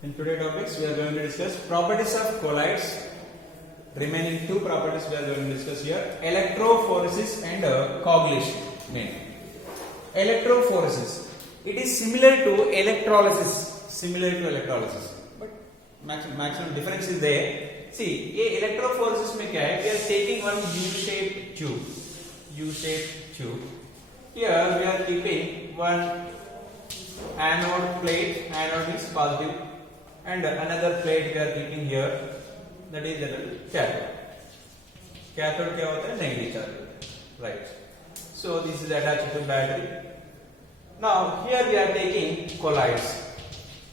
In today's topics, we are going to discuss properties of colloids. Remaining two properties we are going to discuss here: electrophoresis and coagulation. Electrophoresis. It is similar to electrolysis. But maximum difference is there. See, ये electrophoresis में क्या है? We are taking one U-shaped tube. Here we are keeping one anode plate. Anode means positive. And another plate we are keeping here, that is the cathode. Cathode क्या होता है? Negative charge, right? So this is attached to battery. Now here we are taking colloids.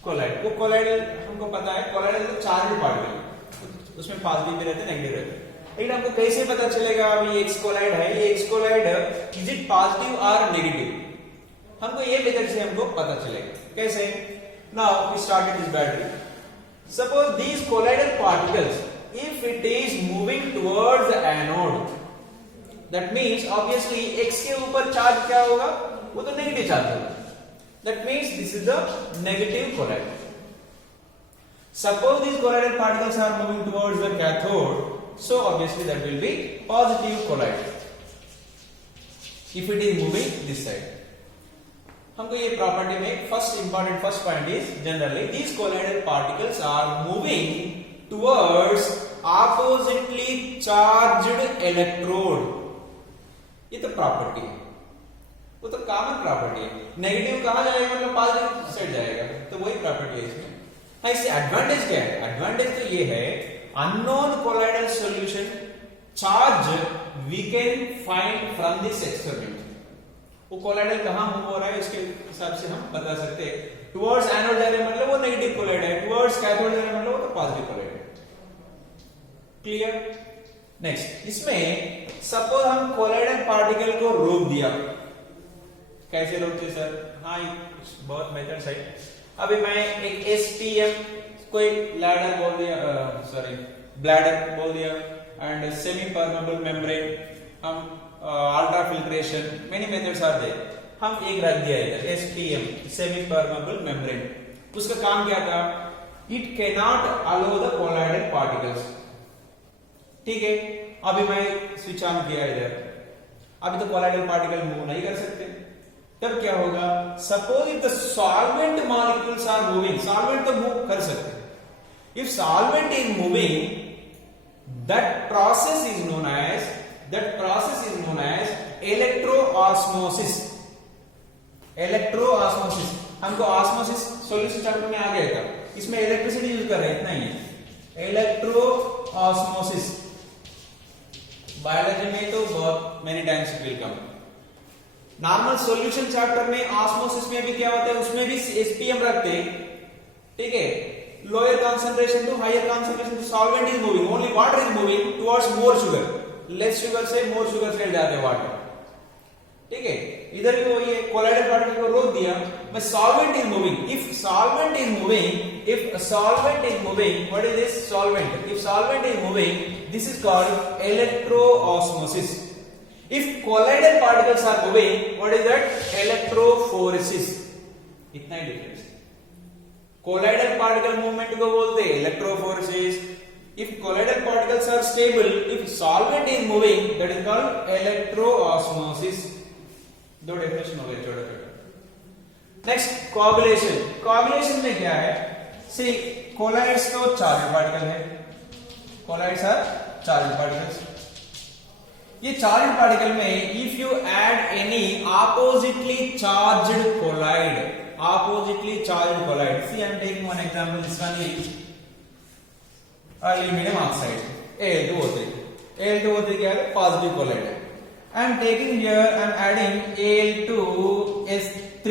Colloid, वो colloid हमको पता है, colloid है तो charged particle, उसमें positive भी रहते हैं, negative रहते हैं. लेकिन हमको कैसे पता चलेगा अभी X colloid है, ये X colloid is it positive or negative? हमको ये मेथड से हमको पता चलेगा. कैसे? Now we started this battery. Suppose these colloidal particles, if it is moving towards the anode, that means obviously X के ऊपर charge क्या होगा? वो तो negative charge होगा. That means this is the negative colloid. Suppose these colloidal particles are moving towards the cathode, so obviously that will be positive colloid. If it is moving this side. हमको ये property में first point is generally these colloidal particles are moving towards oppositely charged electrode. ये तो property है, वो तो common property है. Negative कहां जाएगा मतलब पॉजिटिव साइड जाएगा, तो वही प्रॉपर्टी है इसमें. हाँ, इससे एडवांटेज क्या है? एडवांटेज तो ये है unknown colloidal solution charge we can find from this experiment. वो कोलाइडल कहां मूव हो रहा है इसके हिसाब से हम बता सकते हैं. टुवर्ड्स एनोड जा रहे हैं मतलब वो नेगेटिव कोलाइड है, टुवर्ड्स कैथोड जा रहे हैं मतलब वो तो पॉजिटिव कोलाइड है. क्लियर? नेक्स्ट, इसमें सपोज हम कोलाइडल पार्टिकल को रोक दिया. कैसे रोकते सर? हाँ, बहुत मेथड्स है. अभी मैं एक STM कोई लैडर बोल दिया, ब्लैडर बोल दिया, एंड सेमी परमेबल मेम्ब्रेन, हम ultra filtration, many methods are there. हम एक रख दिया इधर SPM, सेमी परमेबल मेम्ब्रेन. उसका काम क्या था? It can not allow the colloidal particles. ठीक है, अभी मैं स्विच ऑन किया इधर, अभी तो कोलाइडल पार्टिकल मूव नहीं कर सकते. तब क्या होगा? Suppose if the solvent molecules are moving, solvent तो मूव कर सकते. If solvent is moving, that process is known as electroosmosis. हमको ऑस्मोसिस सॉल्यूशन चैप्टर में आ गया था. इसमें इलेक्ट्रिसिटी यूज कर रहे हैं, इतना ही है. इलेक्ट्रोऑस्मोसिस बायोलॉजी में तो बहुत many times it will come. Normal solution chapter में ऑस्मोसिस में भी क्या होता है, उसमें भी SPM रखते हैं. ठीक है, lower concentration to higher concentration. Solvent is moving, only water is moving towards more sugar. Less sugar से मोर शुगर साइड जाते हैं वाटर. ठीक है, इधर भी वही है, कोलाइडल पार्टिकल को रोक दिया. मैं solvent is moving. If solvent is moving, what is this? Solvent. If solvent is moving, this is called electroosmosis. If colloidal particles are moving, what is that? Electrophoresis. इतना ही डिफरेंस. कोलाइडल पार्टिकल मूवमेंट को बोलते हैं electrophoresis. If colloidal particles are stable, if solvent is moving, that is called electroosmosis. दो definition हो गए छोटे छोटे. Next, coagulation. coagulation में क्या है? See, colloids तो चार्ज पार्टिकल है. colloids are charged particles. ये चार्ज पार्टिकल में if you add any oppositely charged colloid, see I am taking one example. This one is aluminium oxide Al2O3 क्या है? Positive colloid है. आई am taking here, I am adding Al2S3.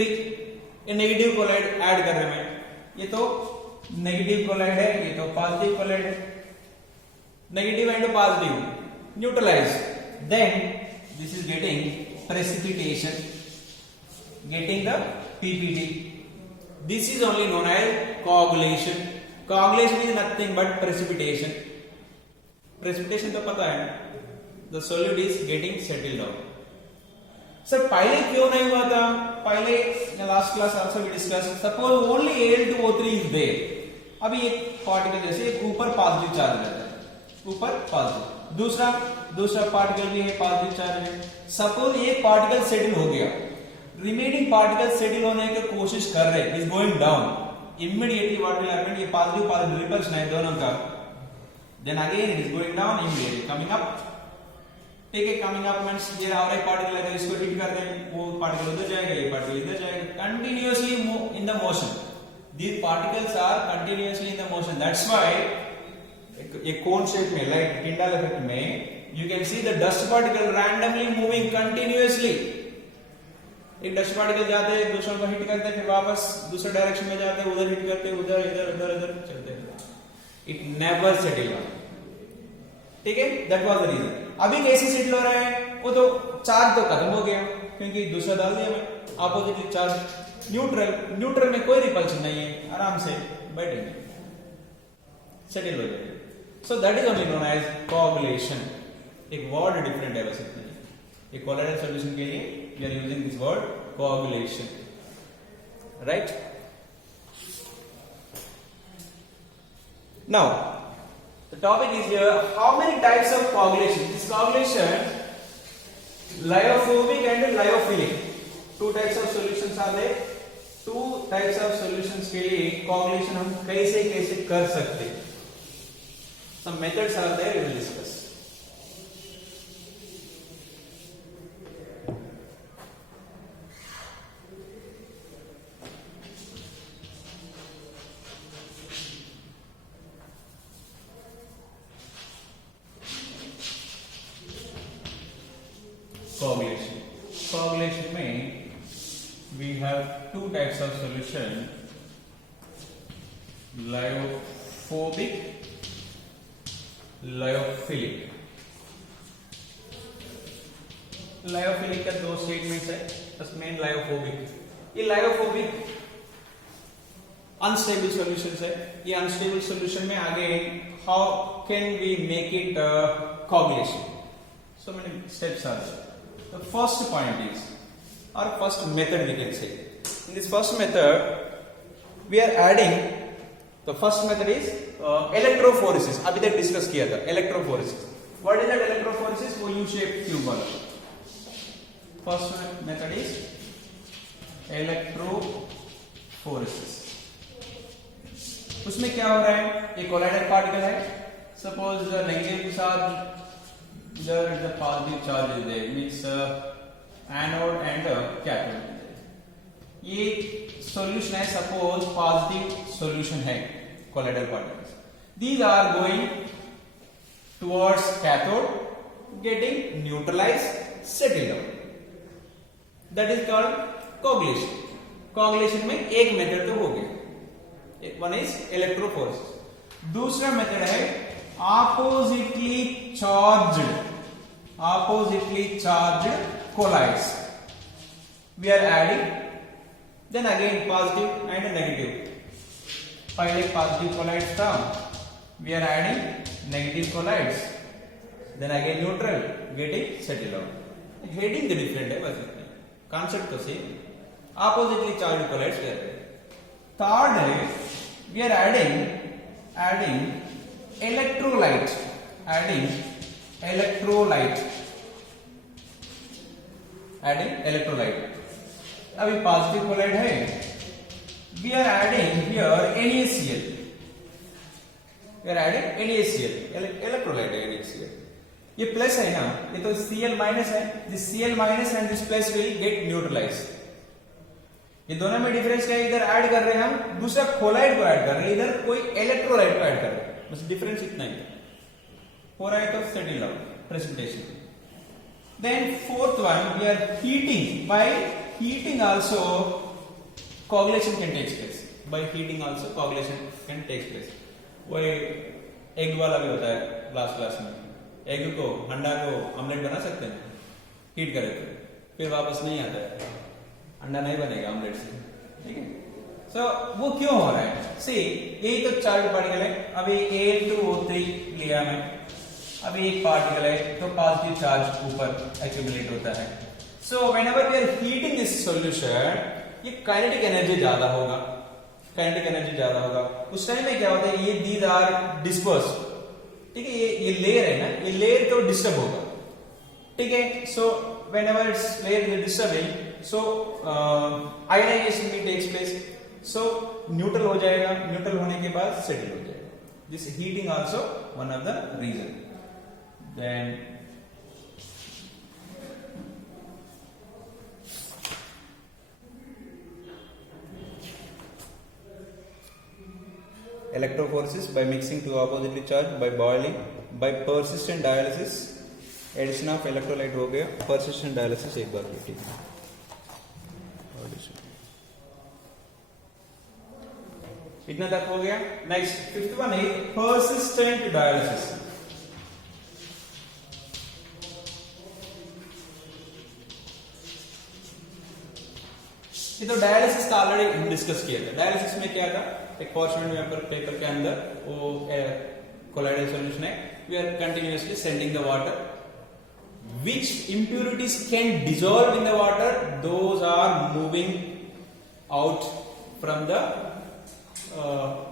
ये negative collide add कर रहे हैं. ये तो negative collide है, ये तो पॉजिटिव कोलाइड है. Negative and positive neutralize, then this is getting precipitation, getting the PPT. This is only known as coagulation. Coagulation is nothing but precipitation. Precipitation तो पता है, the solute is getting settled down. Sir पहले क्यों नहीं हुआ था? पहले last class also we discuss, suppose only Al2O3 is there. अभी एक पार्टिकल जैसे एक ऊपर पॉजिटिव चार्ज रहता है, ऊपर पॉजिटिव, दूसरा पार्टिकल भी है पॉजिटिव चार्ज है। सपोज ये पार्टिकल सेटल हो गया, रिमेनिंग पार्टिकल सेटल होने की कोशिश कर रहे, is going down, immediately what will happen, ये पॉजिटिव रिपल्शन है दोनों का, then again it is going down, immediately coming up. ठीक है, कमिंग अप मींस ये और एक पार्टिकल है इसको हिट कर दें, वो पार्टिकल उधर जाएगा, ये पार्टिकल इधर जाएगा, continuously in the motion, these particles are continuously in the motion, that's why एक कोन शेप में लाइक टिंडल इफेक्ट में you can see the dust particle randomly moving continuously, एक डस्ट पार्टिकल जाते हैं दूसरों को हिट करते हैं, फिर वापस दूसरे डायरेक्शन में जाते हैं, उधर हिट करते हैं, उधर इधर उधर उधर चलते हैं, इट नेवर सेटल। ठीक है, दैट वाज द रीजन। अभी कैसे सेटल हो रहा है, वो तो चार्ज तो खत्म हो गया क्योंकि दूसरा डाल दिया मैं, अपोजिट चार्ज, न्यूट्रल में कोई रिपल्शन नहीं है, आराम से बैठेंगे, सेटल हो जाएगा। So that is only known as coagulation. एक वर्ड डिफरेंट है बस इतना ही। एक कोलाइडल सॉल्यूशन के लिए we are using this word coagulation, right. Now the topic is here, how many types of coagulation? This coagulation, lyophobic and lyophilic, two types of solutions are there। two types of solutions के लिए coagulation हम कैसे कैसे कर सकते, some methods are there, we will discuss। coagulation में we have two types of solution, lyophobic, lyophilic। Lyophilic का दो स्टेटमेंट्स है, बस मेन लायोफोबिक। ये लायोफोबिक अनस्टेबल सॉल्यूशंस है। ये अनस्टेबल सॉल्यूशन में आगे how can we make it coagulation, so many steps are there। The first point is, or first method we can say, in this first method we are adding, the first method is electrophoresis। अभी तक discuss किया था electrophoresis। What is that electrophoresis? वो U shaped tube वाला। First method is electrophoresis। उसमें क्या हो रहा है, एक कोलाइडल पार्टिकल है, सपोज नेगेटिव के साथ there is a positive charge is there, means anode and cathode। ये solution है, suppose positive solution है colloidal particles, these are going towards cathode, getting neutralized, settled down, that is called coagulation। coagulation में एक method तो हो गया, one is electrophoresis। दूसरा method है oppositely charged colloids। we are adding, then again positive and negative। पहले positive colloids था, we are adding negative colloids, then again neutral, getting settled down। heading the different है, बस इतना, concept तो same, oppositely charged colloids we are adding। third है we are adding electrolyte, अभी positive colloid है, we are adding here NaCl, electrolyte है NaCl। ये plus है ना, ये तो Cl माइनस है, this Cl minus and this plus will get neutralized। ये दोनों में डिफरेंस क्या है, इधर ऐड कर रहे हैं हम दूसरा कोलाइड को ऐड कर रहे हैं, इधर कोई इलेक्ट्रोलाइट को ऐड कर रहे हैं, बस डिफरेंस इतना ही हो रहा है, तो settle down precipitation. Then fourth one, we are heating, by heating also coagulation can take place, by heating also coagulation can take place। वो एग वाला भी होता है क्लास में, एग को अंडा को ऑमलेट बना सकते हैं, हीट करें तो फिर वापस नहीं आता है, अंडा नहीं बनेगा ऑमलेट से, ठीक है। सो वो क्यों हो रहा है, सी यही तो चार्ज पार्टिकल है, अभी Al2O3 लिया मैं, अभी एक पार्टिकल है तो पॉजिटिव चार्ज ऊपर एक्यूमुलेट होता है। So whenever we are heating this solution, ये काइनेटिक एनर्जी ज्यादा होगा, काइनेटिक एनर्जी ज्यादा होगा। उस टाइम में क्या होता है, ये दीज आर डिस्पर्स, ठीक है, ये लेयर है ना, ये लेयर तो डिस्टर्ब होगा, ठीक है। So whenever it's layer is disturbing, so ionization भी टेक्स प्लेस, सो न्यूट्रल हो जाएगा, न्यूट्रल होने के बाद सेटल हो जाएगा। This heating also one of the reason. Then electrophoresis by mixing two oppositely charged, by boiling, by persistent dialysis, addition of electrolyte हो गया, persistent dialysis एक बार ठीक है। इतना तक हो गया। नेक्स्ट फिफ्थ वन है persistent dialysis। ये तो डायलिसिस का ऑलरेडी हम डिस्कस किया था। डायलिसिस में क्या था, एक पार्चमेंट पेपर के अंदर वो कोलाइडल सॉल्यूशन है, we are continuously sending the water, which impurities can dissolve in the water, those are moving out from the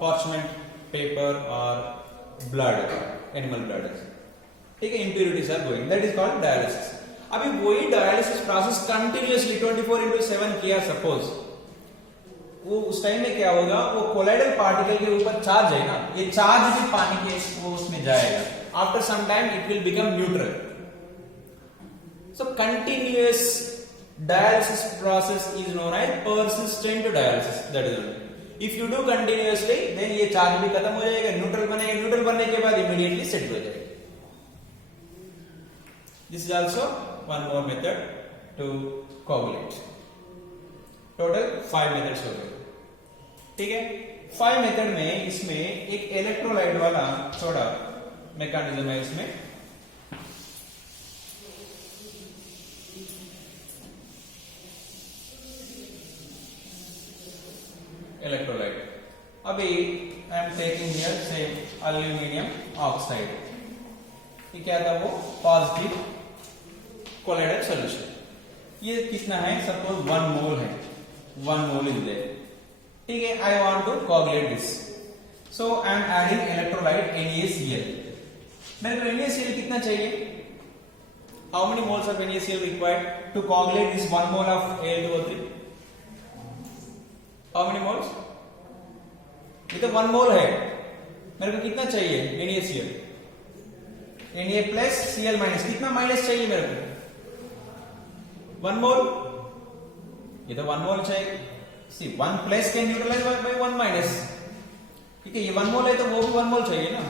parchment paper or blood, animal blood, ठीक है, impurities are going, that is called dialysis। अभी वही dialysis process continuously 24/7 किया suppose, वो उस time में क्या होगा, वो कोलाइडल पार्टिकल के ऊपर चार्ज है ना, ये चार्ज भी पानी के वो उसमें जाएगा, after some time it will become neutral. So continuous dialysis process is known as persistent dialysis, that is all। if you do continuously then ये चार्ज भी खत्म हो जाएगा, न्यूट्रल बनेगा, न्यूट्रल बनने के बाद इमीडिएटली सेट हो जाएगा। This is also one more method to coagulate। Total 5 methods हो गए, ठीक है। 5 मेथड में इसमें एक इलेक्ट्रोलाइट वाला थोड़ा मैकेनिज्म है इसमें। इलेक्ट्रोलाइट, अभी आई am taking here same aluminium oxide, ये क्या था, वो पॉजिटिव कोलाइडल सॉल्यूशन। ये कितना है, सपोज 1 मोल है, 1 मोल इज देयर, ठीक है। I want to coagulate this, so I am adding electrolyte NaCl। मेरे को NaCl कितना चाहिए, how many moles of NaCl required to coagulate this 1 mole of Al2O3? How many moles, ये तो 1 मोल है, मेरे को कितना चाहिए NaCl, Na plus Cl minus, कितना माइनस चाहिए मेरे को, 1 मोल, ये तो 1 मोल चाहिए। See 1 plus can neutralize by 1 minus, ठीक है, ये 1 मोल है तो वो भी 1 मोल चाहिए ना।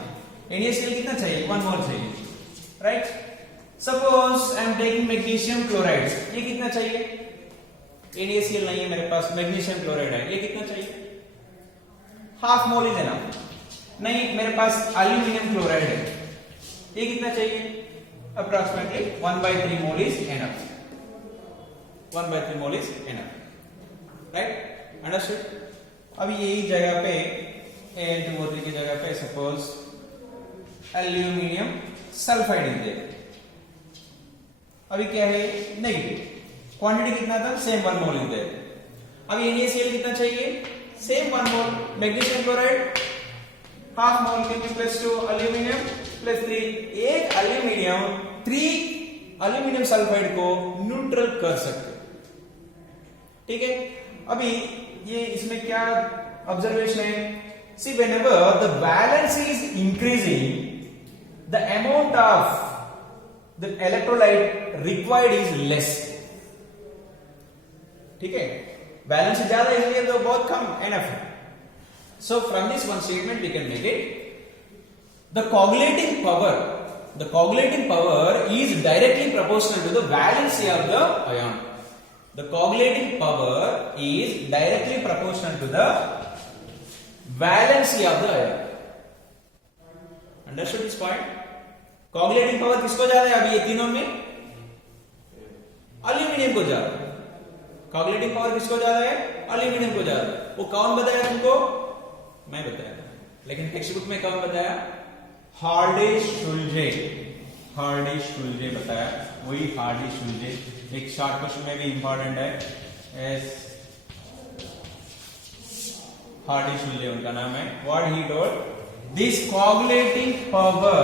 NaCl कितना चाहिए, 1 मोल चाहिए, right. Suppose I am taking magnesium chloride, ये कितना चाहिए, NaCl नहीं है मेरे पास, मैग्नीशियम क्लोराइड है, ये कितना चाहिए, हाफ मोल ही देना। नहीं, मेरे पास एल्यूमिनियम क्लोराइड है, ये कितना चाहिए, approximately 1/3 mole is enough, 1/3 mole is enough, right, understood. अभी यही जगह पे Al2O3 की जगह पे suppose aluminium sulphide is there, अभी क्या है, नेगेटिव, क्वांटिटी कितना था, सेम 1 मोल इज देयर। अभी NaCl कितना चाहिए, same 1 mole, magnesium chloride half mole के प्लस 2 एल्यूमिनियम प्लस 3, एक एल्यूमिनियम 3 एल्यूमिनियम सल्फाइड को न्यूट्रल कर सकते, ठीक है। अभी ये इसमें क्या ऑब्जर्वेशन है, सी whenever the valence is increasing the amount of the electrolyte required is less, ठीक है, बैलेंस ज्यादा इसलिए तो बहुत कम एनफ है। So from this one statement we can make it the coagulating power is directly proportional to the valency of the ion. The coagulating power is directly proportional to the valency of the ion. Understood this point? Coagulating power किसको ज्यादा है, अभी ये तीनों में aluminium को ज्यादा है। coagulating power किसको ज्यादा है, एल्यूमिनियम को ज्यादा है। वो कौन बताया तुमको, मैं बताया, लेकिन टेक्स्ट बुक में कौन बताया, हार्डी-शुल्जे बताया, वही हार्डी-शुल्जे। एक शॉर्ट क्वेश्चन में भी इंपॉर्टेंट है, एस हार्डी शुल्ले उनका नाम है. What he told? This coagulating power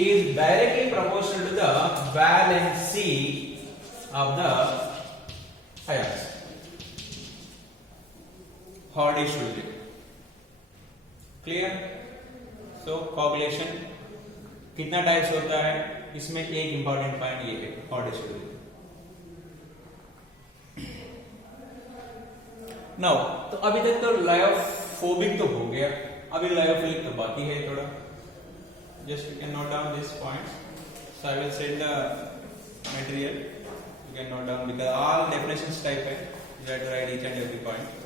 is directly proportional to the valency of the ions. Hardy शुल्ले. Clear? So coagulation कितना टाइप्स होता है? इसमें एक इंपॉर्टेंट पॉइंट ये है, हार्डी शुल्ले. नाउ तो अभी तक तो लायोफोबिक तो हो गया, अभी लायोफिलिक तो बाकी है थोड़ा. Just you can note down this points. So I will send the material, you can note down because all definitions type है. You have to write each and every point.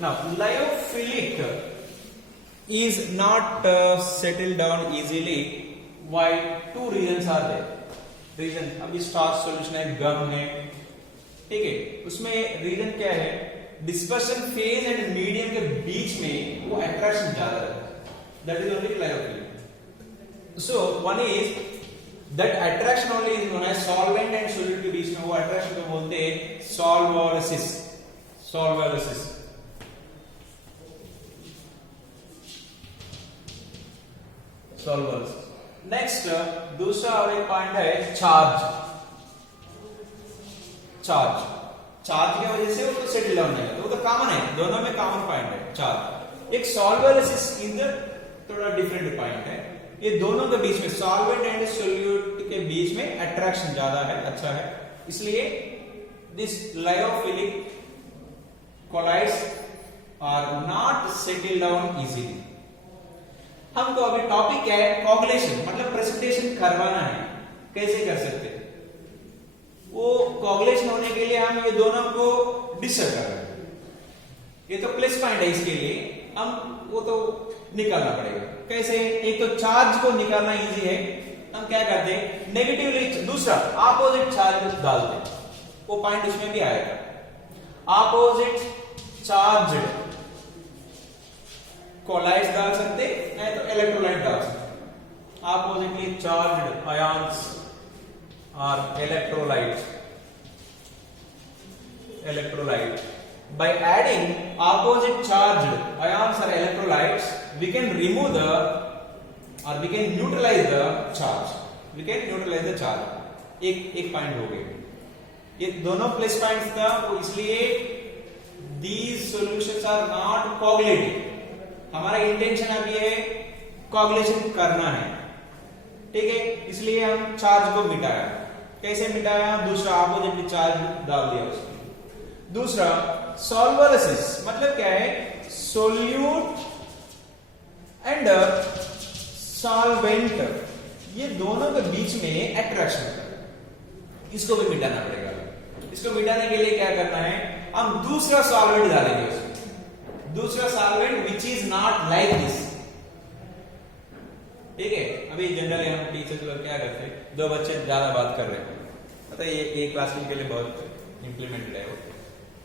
Now, lyophilic is not settled down easily. Why? Two reasons are there. Reason अभी starch solution है, gum है, ठीक है. उसमें reason क्या है? Dispersion phase and medium के बीच में वो attraction ज्यादा है. That is only lyophilic. So one is that attraction only is known as solvent and solute के बीच में वो attraction को बोलते हैं solvolysis. Solvolysis. Solvers. नेक्स्ट दूसरा और एक पॉइंट है चार्ज. चार्ज की वजह से वो तो सेटल डाउन नहीं होता, वो तो कॉमन है, दोनों में कॉमन पॉइंट है चार्ज. एक सॉल्वरलिसिस इधर थोड़ा डिफरेंट पॉइंट है. ये दोनों के बीच में सॉल्वेंट एंड सोल्यूट के बीच में अट्रैक्शन ज्यादा है, अच्छा है. इसलिए this lyophilic colloids are not settle down easily. हमको अभी टॉपिक क्या है? कोगुलेशन, मतलब प्रेसिपिटेशन करवाना है. कैसे कर सकते हैं? वो कोगुलेशन होने के लिए हम ये दोनों को डिस्टर्ब कर रहे हैं. ये तो प्लस पॉइंट है, इसके लिए हम वो तो निकालना पड़ेगा. कैसे? एक तो चार्ज को निकालना इजी है, हम क्या करते हैं? नेगेटिवली दूसरा ऑपोजिट चार्ज डालते हैं. वो पॉइंट उसमें भी आएगा. ऑपोजिट चार्ज कोलाइड्स डाल सकते हैं तो इलेक्ट्रोलाइट डाल सकते. ऑपोजिटली चार्ज्ड आयंस और electrolyte. By adding opposite charged ions or electrolytes, we can remove the or we can neutralize the charge. We can neutralize the charge. एक पॉइंट हो गया. ये दोनों प्लस पॉइंट्स था, वो इसलिए these solutions are not coagulating. हमारा intention अभी है कोगुलेशन करना है, ठीक है. इसलिए हम चार्ज को मिटाया. कैसे मिटाया? दूसरा ऑपोजिट चार्ज डाल दिया उसमें. दूसरा सॉल्वरलिसिस, मतलब क्या है? सोल्यूट एंड सॉल्वेंट, ये दोनों के बीच में अट्रैक्शन, इसको भी मिटाना पड़ेगा. इसको मिटाने के लिए क्या करना है? हम दूसरा सॉल्वेंट डालेंगे उसमें. दूसरा solvent which is not like this, ठीक है. अभी जनरली हम टीचर्स लोग क्या करते हैं? दो बच्चे ज्यादा बात कर रहे हैं, मतलब ये क्लासरूम के लिए बहुत इंप्लीमेंटेड है.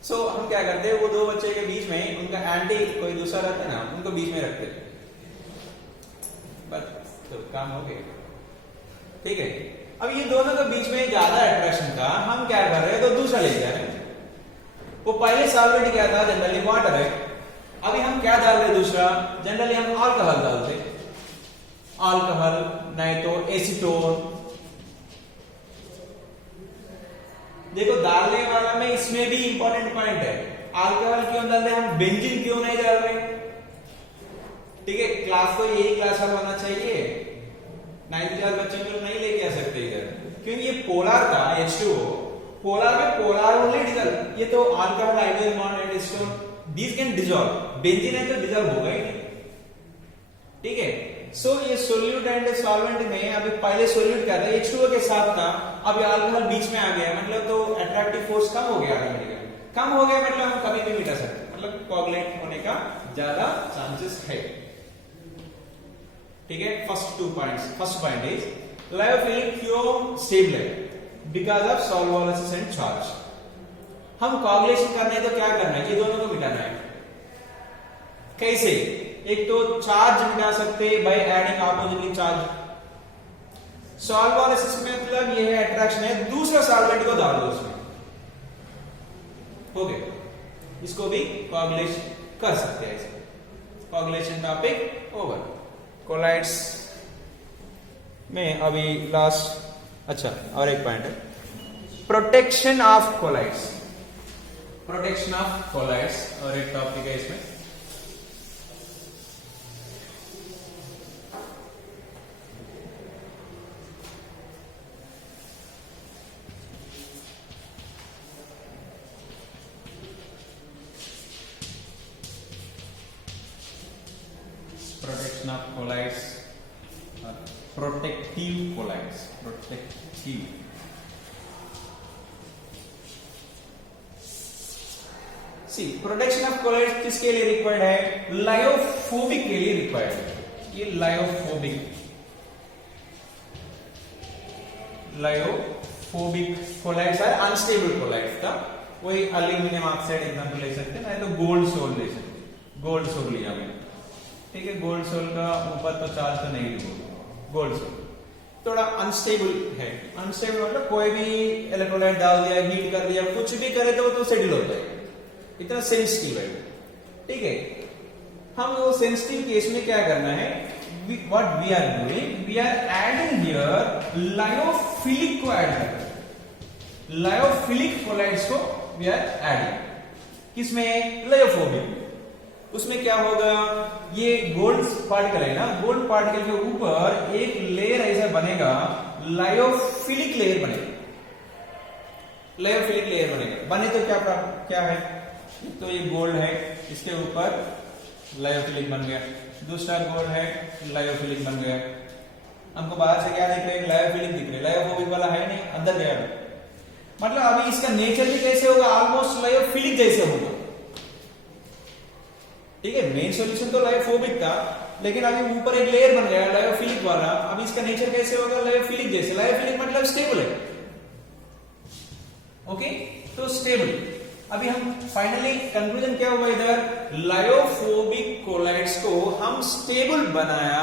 सो हम क्या करते हैं? वो दो बच्चे के बीच में उनका एंटी कोई दूसरा रहता है ना, उनको बीच में रखते हैं. बस तो काम हो गया, ठीक है. अब ये दोनों के बीच में ज्यादा अट्रैक्शन था, हम क्या कर रहे हैं? तो दूसरा ले जा रहे हैं. वो पहले सॉल्वेंट क्या था? जनरली वाटर है. अभी हम क्या डाल रहे? दूसरा जनरली हम अल्कोहल डालते. अल्कोहल नहीं तो एसीटोन. देखो डालने वाला में इसमें भी इंपॉर्टेंट पॉइंट है. अल्कोहल क्यों डाल रहे? हम बेंजीन क्यों नहीं डाल रहे? ठीक है, क्लास तो यही क्लास होना चाहिए. 9th क्लास बच्चों को नहीं लेके आ सकते इधर, क्योंकि ये पोलर था H2O. पोलर में पोलर ओनली डिसॉल्व. ये तो alcohol hydrogen bond and acetone these can dissolve. Benzene है तो डिसॉल्व होगा ही नहीं, ठीक है. सो ये सोल्यूट एंड सॉल्वेंट में अभी पहले सोल्यूट क्या था? H2O के साथ था, अभी अल्कोहल बीच में आ गया, मतलब तो अट्रैक्टिव फोर्स कम हो गया. ऑटोमेटिकली कम हो गया मतलब हम कभी भी मिटा सकते, मतलब कोगुलेट होने का ज्यादा चांसेस है, ठीक है. First two points. First point is lyophilic क्यों स्टेबल है? Because of solvolysis and charge. हम कोगुलेशन करना है तो क्या करना है? ये दोनों को मिटाना है. कैसे? एक तो चार्ज मिटा सकते by adding oppositely charge solvolysis में मतलब ये है अट्रैक्शन है, दूसरा सॉल्वेंट को डाल दो उसमें, हो गया। इसको भी कोआगुलेशन कर सकते हैं। Coagulation topic over. कोलाइड्स में अभी लास्ट, अच्छा और एक पॉइंट है, protection of colloids. Protection of colloids और एक टॉपिक है इसमें। Protection of colloids, protective colloids, protective. See protection of colloids किसके लिए रिक्वायर्ड है? लायोफोबिक के लिए रिक्वायर्ड है। ये लायोफोबिक कोलाइड्स है, अनस्टेबल कोलाइड्स का। वही एल्यूमिनियम ऑक्साइड एग्जांपल ले सकते हैं, नहीं तो गोल्ड सोल ले सकते हैं। गोल्ड सोल लिया मैंने, ठीक है। गोल्ड सोल का ऊपर तो चार्ज तो नहीं होगा। गोल्ड सोल थोड़ा अनस्टेबल है। अनस्टेबल मतलब कोई भी इलेक्ट्रोलाइट डाल दिया, हीट कर दिया, कुछ भी करे तो वो तो सेटल होता है, इतना सेंसिटिव है, ठीक है। हम वो सेंसिटिव केस में क्या करना है, what we are doing, we are adding here lyophilic को ऐड करना है। लायोफिलिक कोलाइड्स को वी आर एडिंग किसमें? लायोफोबिक। उसमें क्या होगा, ये गोल्ड पार्टिकल है ना, गोल्ड पार्टिकल के ऊपर एक लेयर ऐसा बनेगा, लायोफिलिक लेयर बनेगा। लायोफिलिक लेयर बनेगा, बने तो क्या है, तो ये गोल्ड है, इसके ऊपर लायोफिलिक बन गया। दूसरा गोल्ड है, लायोफिलिक बन गया। हमको बाहर से क्या दिख रहा है? लायोफिलिक दिख रहा है, लायोफोबिक वाला है नहीं, अंदर गया। मतलब अभी इसका नेचर भी कैसे होगा? ऑलमोस्ट लायोफिलिक जैसे होगा, ठीक है। मेन सॉल्यूशन तो लायोफोबिक था, लेकिन अभी ऊपर एक लेयर बन गया लायोफिलिक वाला। अब इसका नेचर कैसे होगा? लायोफिलिक जैसे। लायोफिलिक मतलब स्टेबल है, ओके, तो स्टेबल। अभी हम फाइनली कंक्लूजन क्या हुआ इधर? लायोफोबिक कोलाइड्स को हम स्टेबल बनाया,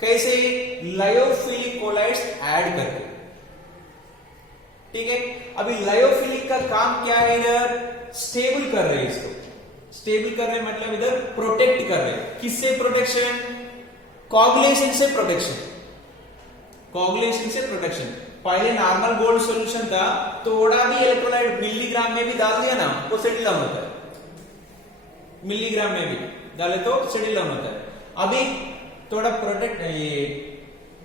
कैसे? लायोफिलिक कोलाइड्स ऐड करके, ठीक है। अभी लायोफिलिक का काम क्या है? इधर स्टेबल कर रहे हैं इसको। स्टेबल कर रहे मतलब इधर प्रोटेक्ट कर रहे हैं। किससे प्रोटेक्शन? कोआगुलेशन से प्रोटेक्शन। कोआगुलेशन से प्रोटेक्शन। पहले नॉर्मल गोल्ड सॉल्यूशन था, थोड़ा भी इलेक्ट्रोलाइट मिलीग्राम में भी डाल दिया ना, वो सेटल डाउन होता है। मिलीग्राम में भी डाले तो सेटल डाउन होता है। अभी थोड़ा प्रोटेक्ट, ये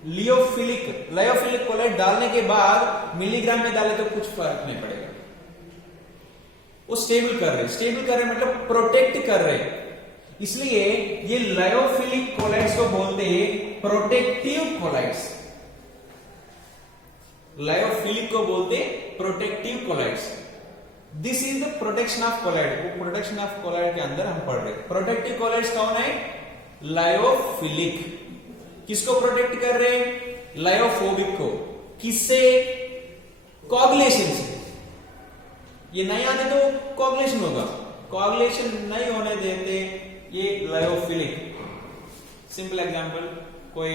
लायोफिलिक कोलाइड डालने के बाद मिलीग्राम में डाले तो कुछ फर्क नहीं पड़ेगा। वो स्टेबल कर रहे, स्टेबल कर रहे मतलब प्रोटेक्ट कर रहे, इसलिए ये लायोफिलिक कोलाइड्स को बोलते हैं प्रोटेक्टिव कोलाइड्स। लायोफिलिक को बोलते protective colloids. This is the protection of colloid. वो प्रोटेक्शन ऑफ कोलाइड के अंदर हम पढ़ रहे। प्रोटेक्टिव कोलाइड्स कौन है? लायोफिलिक। किसको प्रोटेक्ट कर रहे हैं? लायोफोबिक को। किससे? कोआगुलेशन से। ये नहीं आते तो कोआगुलेशन होगा, कोआगुलेशन नहीं होने देते ये लायोफिलिक। सिंपल एग्जांपल, कोई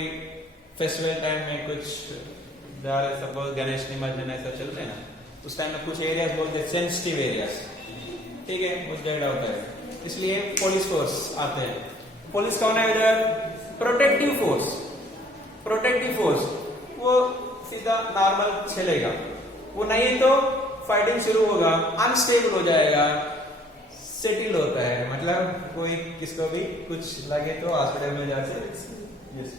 फेस्टिवल टाइम में कुछ जा रहे, सपोज गणेश निमज्जन ऐसा चलते हैं ना, उस टाइम में कुछ एरियाज बोलते हैं सेंसिटिव एरियाज, ठीक है, वो जगह होता है, इसलिए पुलिस फोर्स आते हैं। पुलिस कौन है इधर? Protective force. प्रोटेक्टिव फोर्स वो सीधा नॉर्मल चलेगा, वो नहीं तो फाइटिंग शुरू होगा, अनस्टेबल हो जाएगा, सेटल होता है। मतलब कोई किसको भी कुछ लगे तो हॉस्पिटल में जाके yes.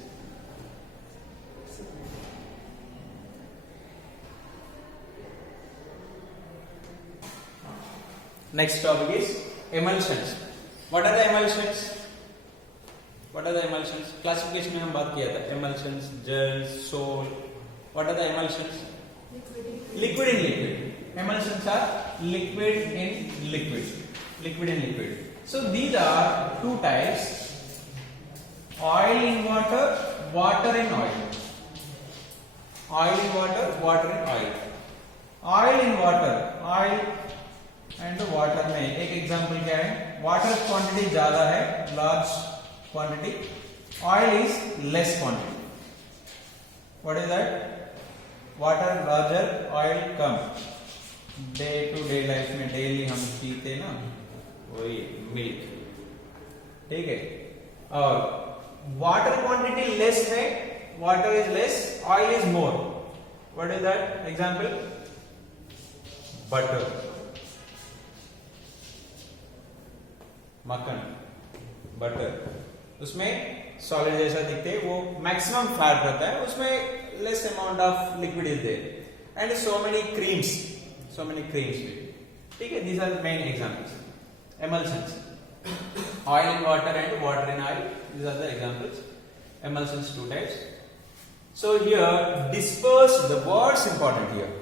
Next topic is emulsions. What are the emulsions? What are the emulsions? Classification में हम बात किया था, emulsions, gels, sol. What are the emulsions? Liquid in liquid. Emulsions are liquid in liquid. Liquid in liquid. So these are two types: oil in water, water in oil. Oil in water, water in oil. Oil in water, oil and water में एक example क्या है? Water quantity ज्यादा है, large quantity, oil is less quantity. What is that? Water larger, oil कम. Day to day life में daily हम पीते ना वही मिल्क. ठीक है. और वाटर क्वांटिटी लेस है, water is less, oil is more. What is that example? Butter, मक्खन, बटर. उसमें सॉलिड जैसा दिखते हैं, वो मैक्सिमम फैट रहता है, उसमें less amount of liquid is there. And so many creams भी. ठीक है. These are main examples. Emulsions, oil in water and water in oil, these are the examples. Emulsions, two types. So here disperse, the words important here.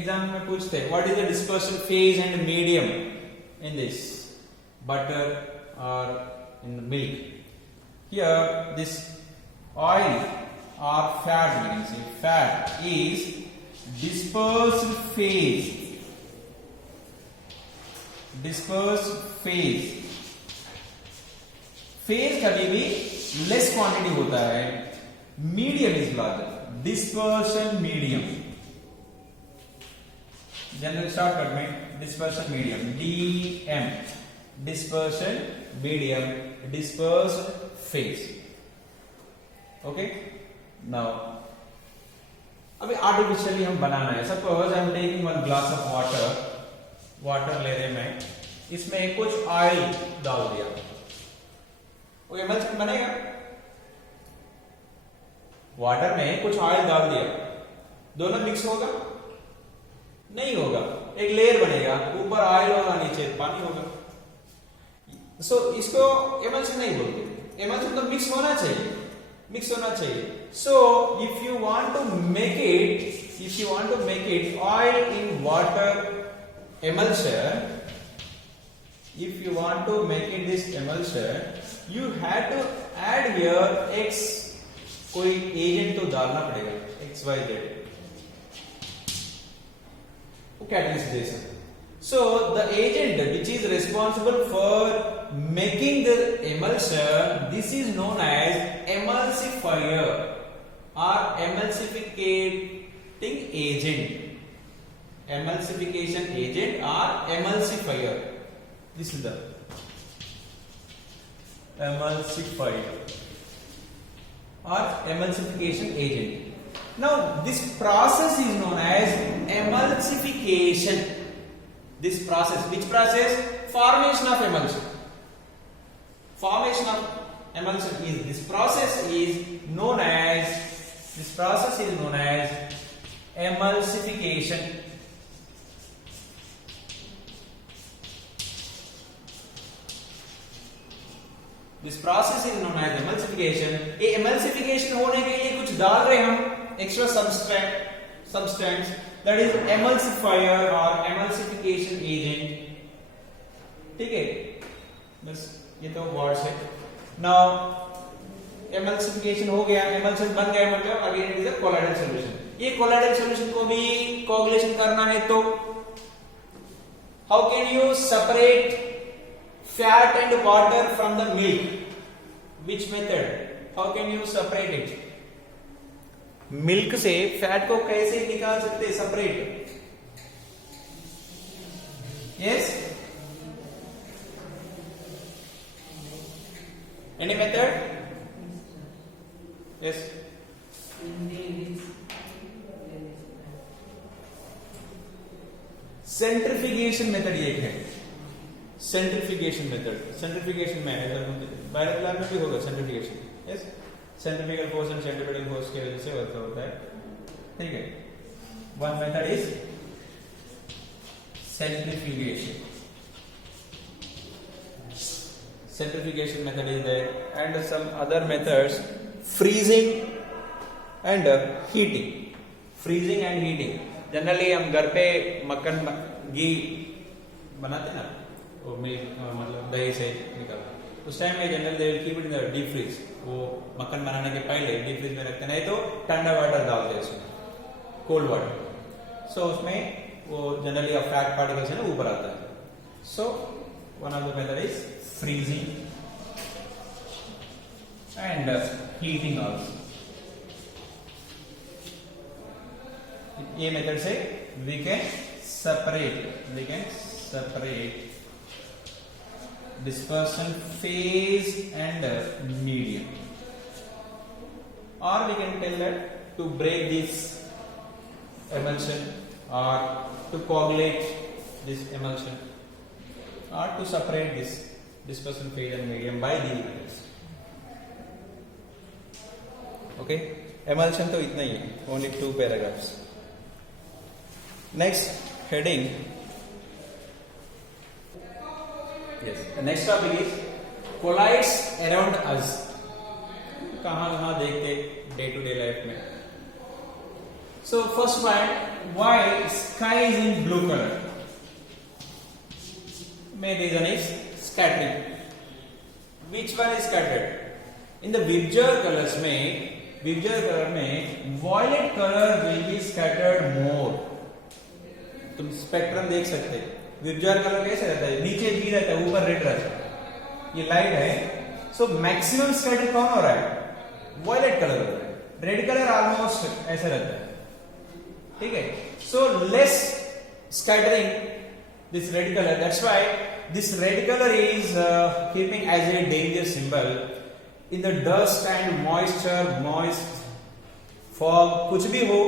Exam में पूछते हैं what is the dispersion phase and medium in this butter or in the milk. Here this oil or fat, we can say fat is dispersed phase. Dispersed phase. Phase कभी भी less quantity होता है. Medium is larger. Dispersion medium. General shortcut में dispersion medium, DM. Dispersion medium, dispersed phase. Okay. Now, अभी artificially हम बनाना है. Suppose I am taking one glass of water. Water ले रहे मैं, इसमें कुछ ऑयल डाल दिया, वो एमल्शन बनेगा? वाटर में कुछ ऑयल डाल दिया, दोनों मिक्स होगा? नहीं होगा. एक लेयर बनेगा, ऊपर ऑयल होगा, नीचे पानी होगा. सो इसको एमल्शन नहीं बोलते. एमल्शन तो मिक्स होना चाहिए. So if you want to make it oil in water emulsion, if you want to make it this emulsion, you have to add here x, कोई एजेंट तो डालना पड़ेगा, XYZ, वो कैटलिस्ट जैसा. So the agent which is responsible for making the emulsion, this is known as emulsifier or emulsificating agent. Emulsification agent or emulsifier. This is the emulsifier or emulsification agent. Now this process is known as emulsification. This process, which process? Formation of emulsion. Formation of emulsion is this process is known as emulsification. This process is known as emulsification. ये emulsification होने के लिए कुछ डाल रहे हम extra substance, that is emulsifier or emulsification agent. ठीक है, बस ये तो वर्ड्स है. Now emulsification हो गया, emulsion बन गया, मतलब again it is a colloidal solution. ये colloidal solution को भी coagulation करना है तो how can you separate fat and water from the milk? Which method? How can you separate it? Milk से फैट को कैसे निकाल सकते हैं separate? Yes? Any method? Yes? सेंट्रिफिकेशन method ये है. सेंट्रिफिकेशन में बायोलैब में भी होगा सेंट्रिफिकेशन. Yes, centrifugal force and centripetal force की वजह से होता है. ठीक है. One method is centrifugation method is there, and some other methods, freezing and heating. Generally हम घर पे मक्खन घी बनाते ना, वो मिल्क मतलब दही से निकलता, उस टाइम में general they will keep it in the deep freeze. वो मक्खन बनाने के पहले डीप फ्रीज में रखते, नहीं तो ठंडा वाटर डालते हैं उसमें, कोल्ड वाटर. सो उसमें वो जनरली फैट पार्टिकल्स है ना ऊपर आता है. So one of the method is freezing and heating also. ये मेथड से we can separate dispersion phase and medium, or we can tell that to break this emulsion or to coagulate this emulsion or to separate this dispersion phase and medium by these methods. Okay, emulsion तो इतना ही है, only 2 paragraphs. Next heading. Yes. The next topic is collides around us. कहाँ देखते day to day life में. So first point, why sky is in blue color? Main reason is scattering. Which one is scattered? In the Vibgyor colors में violet color will be scattered more. तुम spectrum देख सकते हैं. विबज्योर colour कैसे रहता है? नीचे भी रहता है, ऊपर रेड रहता है. ये लाइट है. सो मैक्सिमम स्कैटर कौन हो रहा है? वायलेट कलर हो रहा है. रेड कलर ऑलमोस्ट ऐसे रहता है. ठीक है. So less scattering this red colour. That's why this red colour is keeping as a danger symbol in the dust and moist fog. कुछ भी हो,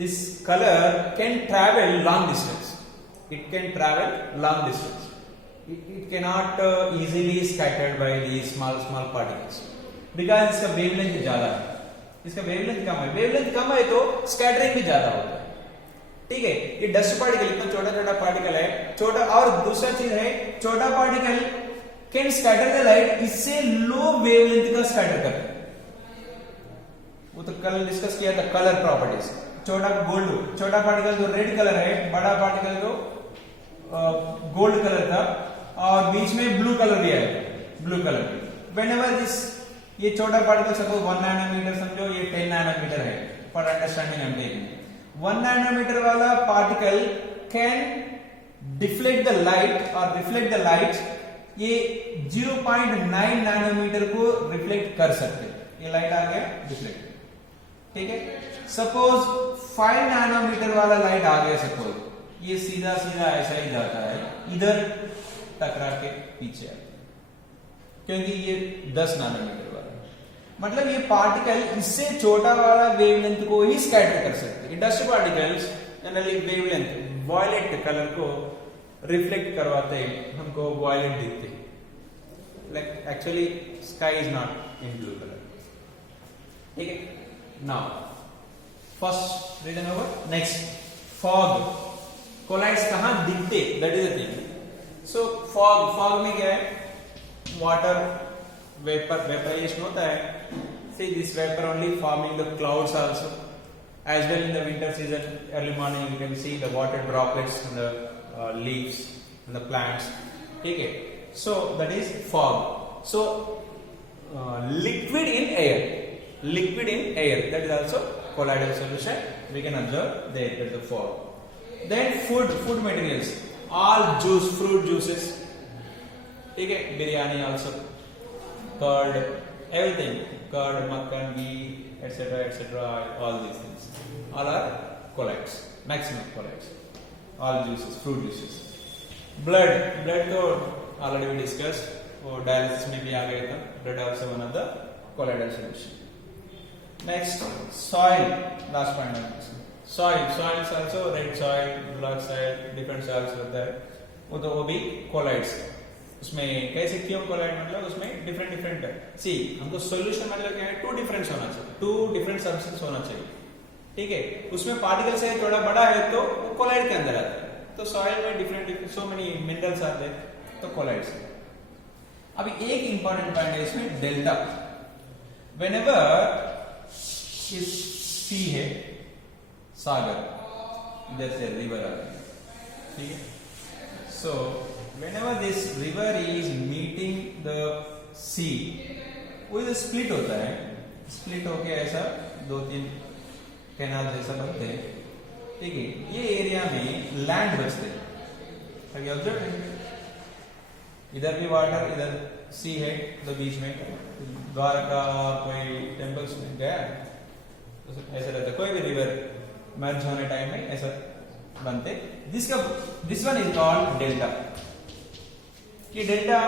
this color can travel long distance. It can travel long distance. It cannot easily scattered by these small particles because इसका wavelength ज्यादा है. इसका wavelength कम है. wavelength कम है तो scattering भी ज्यादा होता है. ठीक है. ये डस्ट पार्टिकल इतना छोटा पार्टिकल है. छोटा, और दूसरा चीज है, छोटा particle can scatter the light. इससे लो वेवलेंथ का स्कैटर करता है. वो तो कल डिस्कस किया था कलर प्रॉपर्टीज. छोटा पार्टिकल जो रेड कलर है, बड़ा पार्टिकल जो गोल्ड कलर था, और बीच में ब्लू कलर भी आएगा. ब्लू कलर व्हेनेवर दिस, ये छोटा पार्टिकल सपोज 1 नैनोमीटर समझो, ये 10 नैनोमीटर है. For understanding I am taking 1 nanometre वाला particle can deflect the light और रिफ्लेक्ट द लाइट. ये 0.9 नैनोमीटर को रिफ्लेक्ट कर सकते. ये लाइट आ गया डिफ्लेक्ट. ठीक है. सपोज 5 नैनोमीटर वाला लाइट आ गया. सपोज ये सीधा ऐसा ही जाता है, इधर टकरा के पीछे आता है, क्योंकि ये 10 नैनोमीटर वाला. मतलब ये पार्टिकल इससे छोटा वाला वेवलेंथ को ही स्कैटर कर सकते हैं. Dust particles generally wavelength violet colour को रिफ्लेक्ट करवाते हैं, हमको वायलेट दिखते हैं. Like actually sky is not in blue colour. ठीक है. Now first reason over. Next, fog. Colloids कहां दिखते? That is the thing. So fog में क्या है? वाटर वेपराइजेशन होता है. See this vapor only forming the clouds also. As well in the winter season, early morning you can see the water droplets in the leaves and the plants. ठीक है. So that is fog. So liquid in air. That is also colloidal solution. We can observe there. That is the fog. Then food materials. All fruit juices. ठीक है. Biryani also. Curd, everything. Curd, makhan, ghee, etc. All these things. All are colloids. Maximum colloids. All juices, fruit juices. Blood तो already we discussed. वो dialysis में भी आ गया था. Blood also one of the colloidal solution. Next, soil. Last point. Soil also red soil, black soil, different soils होता है. वो भी colloids. उसमें कैसे क्यों colloid? मतलब उसमें different सी हमको solution मतलब क्या है? 2 different होना चाहिए. 2 different substance होना चाहिए. ठीक है. उसमें पार्टिकल से थोड़ा बड़ा है तो वो colloid के अंदर आता है. तो soil में different so many minerals आते हैं तो colloids. अभी एक important point है इसमें delta. Whenever इस सी है सागर, इधर से रिवर आ रही है. ठीक है. सो whenever this river is meeting the sea, वो जो स्प्लिट होता है, स्प्लिट होके ऐसा 2-3 कैनाल जैसा बनते हैं. ठीक है. ये एरिया में लैंड बचते हैं. अभी ऑब्जर्व करेंगे, इधर भी वाटर, इधर सी है, तो बीच में द्वारका कोई टेम्पल्स में गया ऐसा रहता है. कोई भी रिवर मर्ज होने टाइम में ऐसा बनते। This one is called delta. कि डेल्टा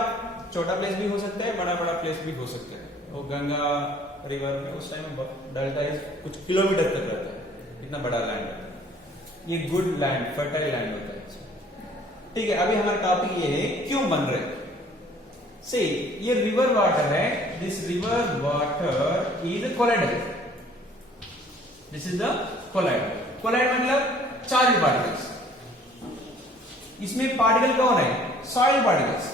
छोटा प्लेस भी हो सकता है, बड़ा बड़ा प्लेस भी हो सकता है। वो गंगा रिवर में उस टाइम में डेल्टा इज कुछ किलोमीटर तक रहता है, इतना बड़ा लैंड रहता है। ये गुड लैंड, फर्टाइल लैंड होता है। ठीक है, अभी हमारा टॉपिक ये है क्यों बन रहे। सी ये रिवर वाटर है, this river water is colloidal, this is the colloid. Colloid मतलब चार्ज पार्टिकल्स। इसमें पार्टिकल कौन है? Soil particles.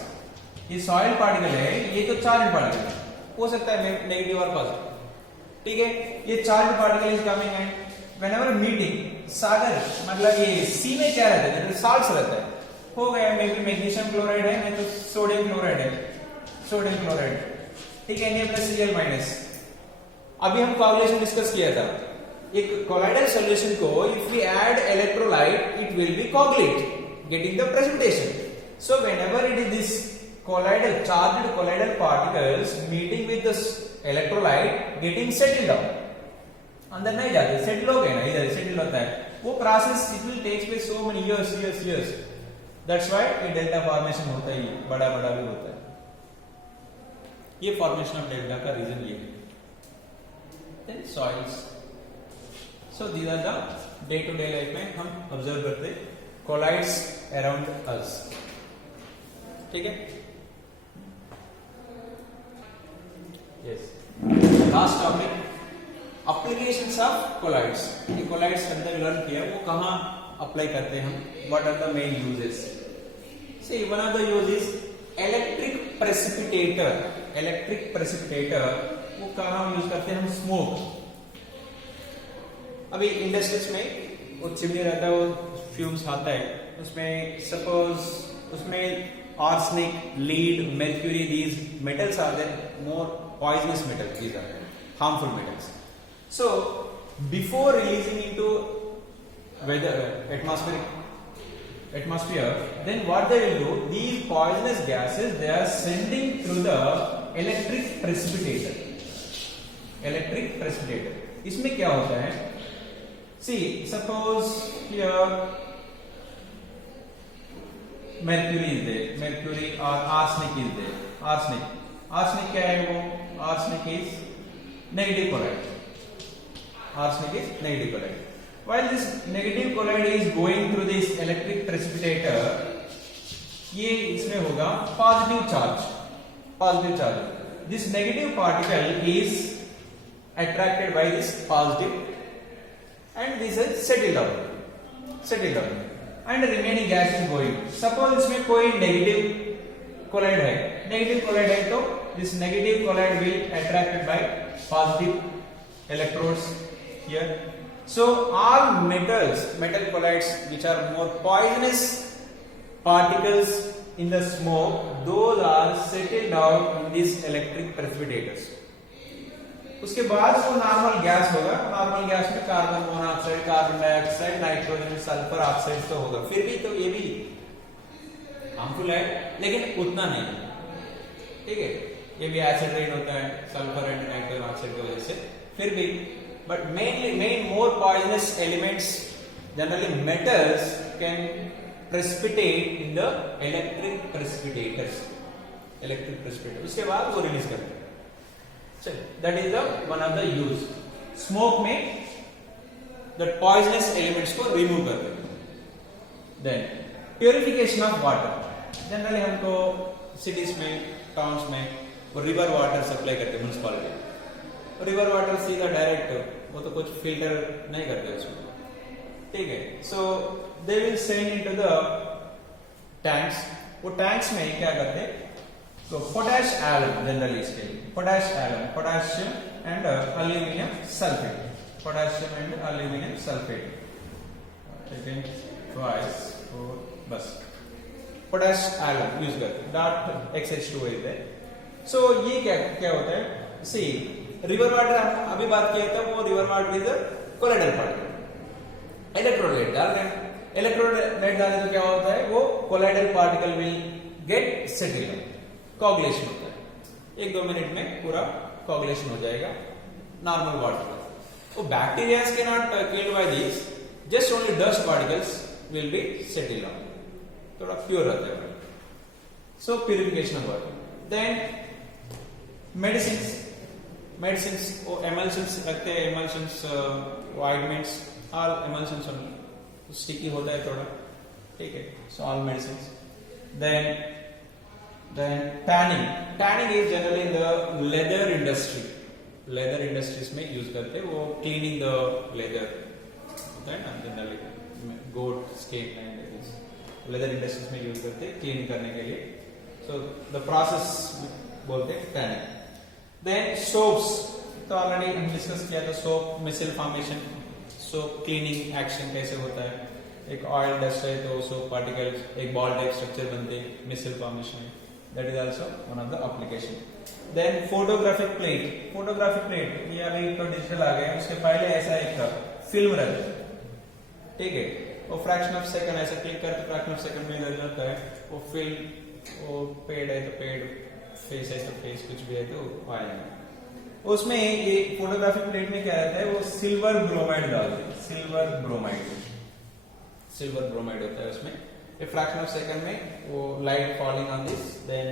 ये सॉइल पार्टिकल है, ये तो चार्ज पार्टिकल हो सकता है नेगेटिव और पॉजिटिव। ठीक है, ये charge particle is coming and whenever meeting सागर मतलब ये सी में क्या रहता है? साल्ट्स रहता है। हो गया, मैग्नीशियम क्लोराइड है, नहीं तो सोडियम क्लोराइड है, सोडियम क्लोराइड। ठीक है, Na+Cl-। अभी हम कोआगुलेशन डिस्कस किया था। एक कोलाइडल सॉल्यूशन को if we add electrolyte it will be coagulate getting the precipitation. So whenever it is this colloidal charged colloidal particles meeting with the electrolyte getting settled down, अंदर नहीं जाते, सेटल हो गए ना, इधर सेटल होता है। वो process it will takes place so many years. That's why ये डेल्टा फॉर्मेशन होता है, बड़ा बड़ा भी होता है। ये फॉर्मेशन ऑफ डेल्टा का रीजन ये है। Then soils. So these are the day to day life में हम ऑब्जर्व करते हैं colloids around us। ठीक है, yes. Last topic applications of colloids। ये colloids के अंदर लर्न किया, वो कहाँ अप्लाई करते हैं हम, what are the main uses. See one of the use is electric precipitator. Electric precipitator वो कहाँ हम यूज करते हैं? हम स्मोक। अभी इंडस्ट्रीज में वो चिमनी रहता है, वो फ्यूम्स आता है, उसमें सपोज उसमें arsenic, lead, mercury, these metals are the more poisonous metals, these are harmful metals. So before releasing into weather atmosphere, then what they will do, these poisonous gases they are sending through the electric precipitator। electric precipitator इसमें क्या होता है? See, suppose here mercury is there, mercury or arsenic is there। arsenic क्या है? वो arsenic is negative chloride। arsenic is negative chloride। while this negative chloride is going through this electric precipitator, ये इसमें होगा positive charge। this negative particle is attracted by this positive and this is settled down and remaining gas is going। suppose इसमें कोई negative chloride है तो this negative chloride will attracted by positive electrodes here। so all metal colloids which are more poisonous particles in the smoke, those are settled down in these electric precipitators। उसके बाद वो normal gas होगा। Normal gas में carbon monoxide, carbon dioxide, nitrogen, sulphur oxide तो होगा। फिर भी तो ये भी हार्मफुल है, लेकिन उतना नहीं। ठीक है, ये भी एसिड रेन होता है सल्फर एंड नाइट्रोजन ऑक्साइड की वजह से, फिर भी but main more poisonous elements generally metals can precipitate in the electric precipitators. उसके बाद वो रिलीज करते हैं। That is the one of the use। Smoke में the poisonous elements को remove करते हैं। Then purification of water। Generally हमको cities में, towns में वो रिवर वाटर सप्लाई करते हैं म्युनिसिपैलिटी। रिवर वाटर सीधा डायरेक्ट, वो तो कुछ फिल्टर नहीं करते उसमें। ठीक है, so they will send into the tanks। वो टैंक्स में क्या करते हैं? तो पोटैश एलम जनरली इसके लिए potassium and aluminium sulphate. Potassium and aluminium sulphate twice और बस पोटैश एलम यूज करते हैं। .XH2 is there. सो ये क्या होता है? सी रिवर वाटर हम अभी बात किया था, वो river water is colloidal particle. Electrolyte डाल रहे हैं, इलेक्ट्रोलाइट डालने तो क्या होता है? वो colloidal particle will get settled, coagulation होता है। 1-2 मिनट में पूरा कोगुलेशन हो जाएगा नॉर्मल वाटर। वो bacterias can not killed by this, just only dust particles will be settle on, थोड़ा प्योर रहता है। So purification of water. Then medicine वो एमल्शंस रखते हैं, emulsions ointments, all emulsions only, sticky होता है थोड़ा, ठीक है। So all medicine. Then tanning is generally in the leather industry, leather industries में यूज करते हैं, वो क्लीनिंग द लेदर होता है ना, generally goat skin and leather industries में यूज करते हैं क्लीन करने के लिए। सो द प्रोसेस बोलते हैं टैनिंग। देन सोप्स, तो ऑलरेडी हम डिस्कस किया था, soap micelle formation, soap cleaning action कैसे होता है, एक ऑयल डस्ट है तो सोप पार्टिकल्स एक बॉल टाइप स्ट्रक्चर बनते हैं micelle formation, that is also one of the application. Then photographic plate ये अभी तो डिजिटल आ गया, उसके पहले ऐसा एक था फिल्म रहता है, ठीक है, वो फ्रैक्शन ऑफ सेकंड ऐसा क्लिक करके फ्रैक्शन ऑफ सेकंड में इधर जाता है, वो फिल्म, वो पेड़ है तो पेड़, फेस है तो फेस, कुछ भी है तो आएगा। उसमें ये फोटोग्राफिक प्लेट में क्या रहता है, वो सिल्वर ब्रोमाइड डालते हैं, सिल्वर ब्रोमाइड होता है उसमें। ए फ्रैक्शन ऑफ सेकंड में वो light falling on this, then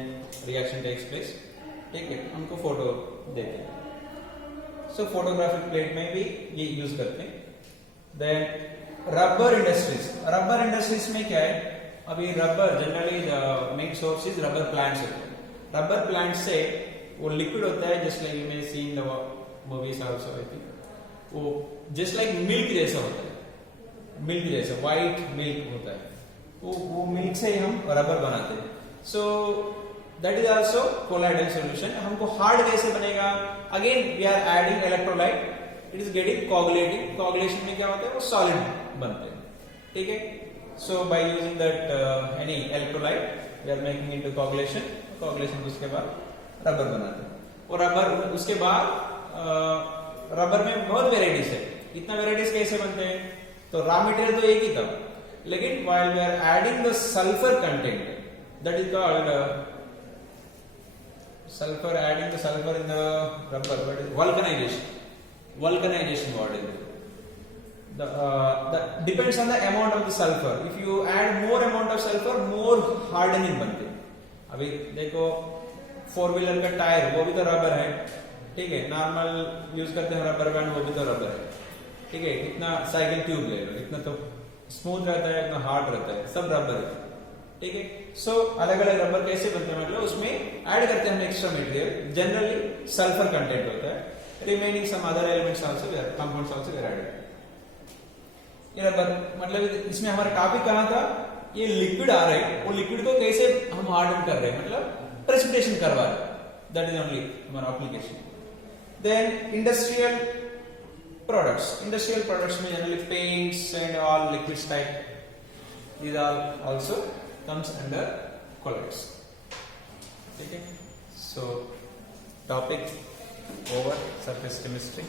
reaction takes place, ठीक है, हमको फोटो देते हैं। सो फोटोग्राफिक प्लेट में भी ये यूज करते हैं। देन रबर इंडस्ट्रीज में क्या है, अभी rubber generally main source is rubber plants होते हैं। रबर प्लांट से वो लिक्विड होता है, just like you may seen the movies also, I think, वो जस्ट लाइक मिल्क जैसा होता है, मिल्क जैसा व्हाइट मिल्क होता है, वो मिल्क से ही हम रबर बनाते हैं। So that is also colloidal solution. हमको हार्ड कैसे बनेगा, again we are adding electrolyte, it is getting coagulating, coagulation में क्या होता है, वो सॉलिड बनते हैं, ठीक है। So by using that any electrolyte we are making into coagulation, coagulation उसके बाद रबर बनाते हैं। और रबर उसके बाद रबर में बहुत वेराइटीज है, इतना वेराइटीज कैसे बनते हैं, तो रॉ मटेरियल तो एक ही था, लेकिन while we are adding the sulfur content, that is called sulfur, adding the sulfur in the rubber, what is vulcanization what is the depends on the amount of the sulfur. If you add more amount of sulfur, more hardening बनते हैं। अभी देखो 4 wheeler का tyre, वो भी तो rubber है, ठीक है, नॉर्मल यूज करते हैं रबर बैंड, वो भी तो रबर है, ठीक है, इतना साइकिल ट्यूब ले लो, इतना तो स्मूथ रहता है, इतना हार्ड रहता है, सब रबर है, ठीक है। सो अलग अलग रबर कैसे बनते हैं, मतलब उसमें ऐड करते हैं हम extra material, generally sulphur content होता है, remaining some other elements also compounds also were added. ये रबर मतलब इसमें हमारा टॉपिक कहां था, ये लिक्विड आ रहा है, वो लिक्विड को कैसे हम हार्डन कर रहे हैं, मतलब प्रेसिपिटेशन करवा रहे हैं, दैट इज ओनली हमारा एप्लीकेशन। देन इंडस्ट्रियल प्रोडक्ट्स में generally paints and all liquids type, these all also comes under colloids, ठीक है। So topic over, surface chemistry.